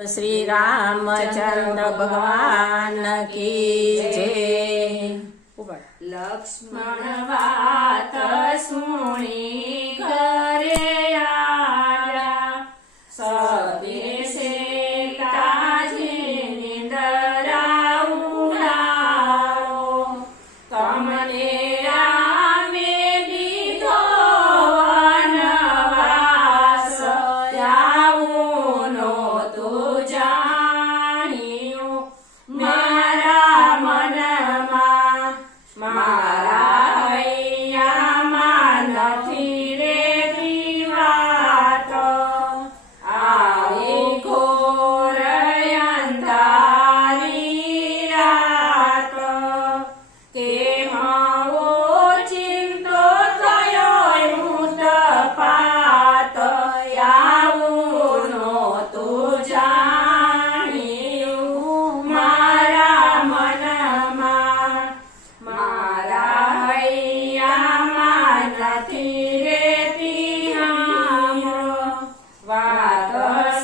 श्री रामचंद्र भगवान की जय। लक्ष्मण वात सुणी करे आया, सबे से ताजी निंदरा उड़ाओ। तमने रामे दीधो वनवास, यावुनो तो जाणियो मारा मनमा। मारा हૈયામાં નથી રેતી વાત, આવી ઘોર અંધારી રાત। કેમ ઓચિંતો થયો ઉત્પાત, આવું નહોતું જાણ્યું મારા મનમાં। मारा हૈયામાં નથી રેતી હામ, વાત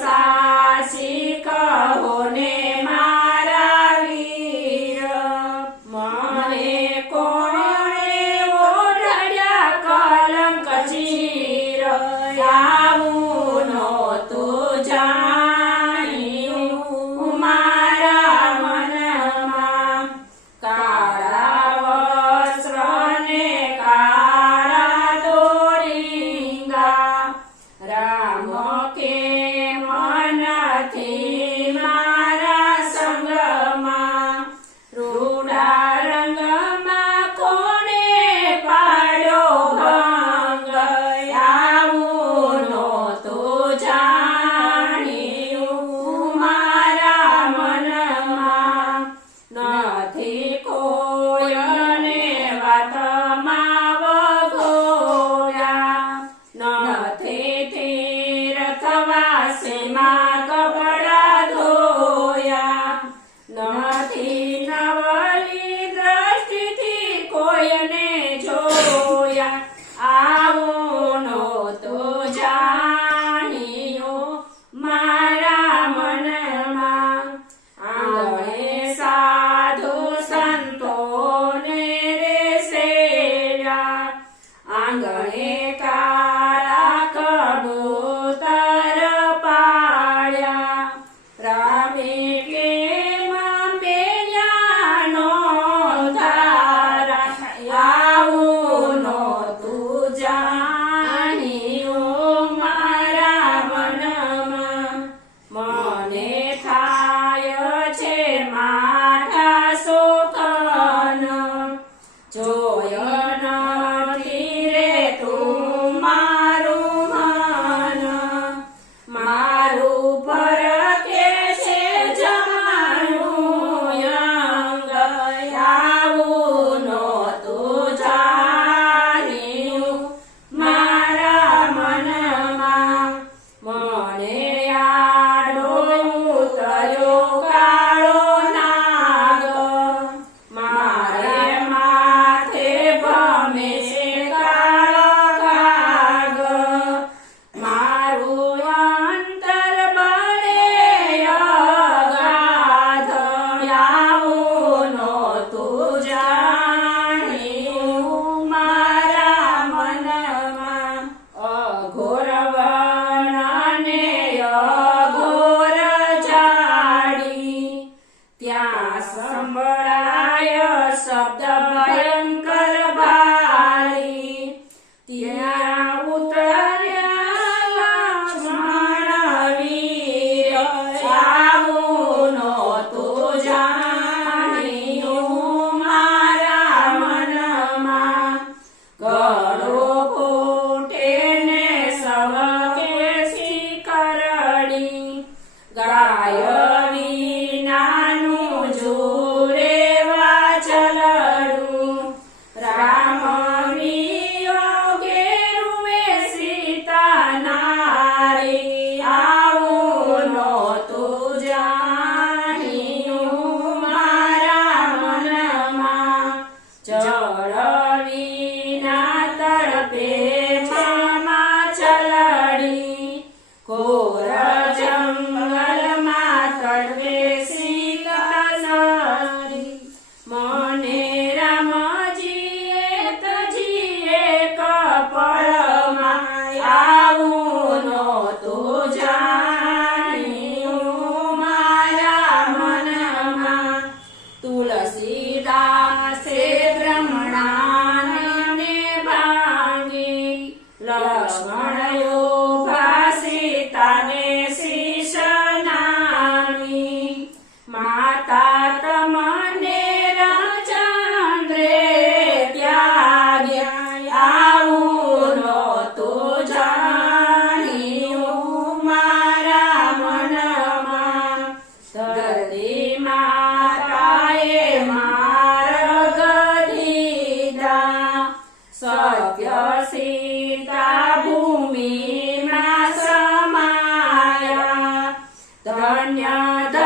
સાચી કહો ને મારા વીર। મને કોણે ઓઢળ્યા કલંક ચીર, આવું નહોતું જાણ્યું મારા મનમાં। કાળા राम के मन थी मारा संग मां, रूड़ा रंग मां कोने पाड्यो भंग, आવું નહોતું જાણ્યું मारा મનમાં। નથી કોઈને વાતમાં વગોળ્યા, નથી તીર્થવાસીમાં કપડા ધોયા, નથી નવલી દ્રષ્ટિથી કોઈને જોયા, આવું નહોતું જાણ્યું મારા મનમાં। આંગણે સાધુ સંતોને રે સેવ્યા, આંગણે કાળા કબૂતર પાડ્યા। રામે કેમ પેલ્યાનો ધારા, આવું નહોતું જાણ્યું મારા મનમાં। મને થાય છે મારા શોકન, જોય નથી રે તું મારું મન। મારું ફરકે છે જમાનું અંગ, આવું નહોતું જાણ્યું મારા મનમાં। મને આડો ઉતર્યો કાળો નાગ, મારે માથે ભમે છે કાળો કાગ। મારું અંતર બળે અગાધ, આવું નહોતું જાણ્યું મારા મનમાં। અઘોર વન ને અઘોર ઝાડી, ત્યાં સંભળાય શબ્દ ભયંકર ભારી। ત્યાં ઉતર્યા લક્ષ્મણ વીર, આવું નહોતું જાણ્યું મારા મનમાં। ગળો ફૂટે ને સવકે શિખરડી, ગાય વિનાનું જુરે વાચલડું। રામ વિયોગે રૂવે સીતા નારી, આવું નહોતું જાણ્યું મારા મનમાં। જળ વિના તળપે મામા ચલડી, ઘોર જંગલમાં અધર્મ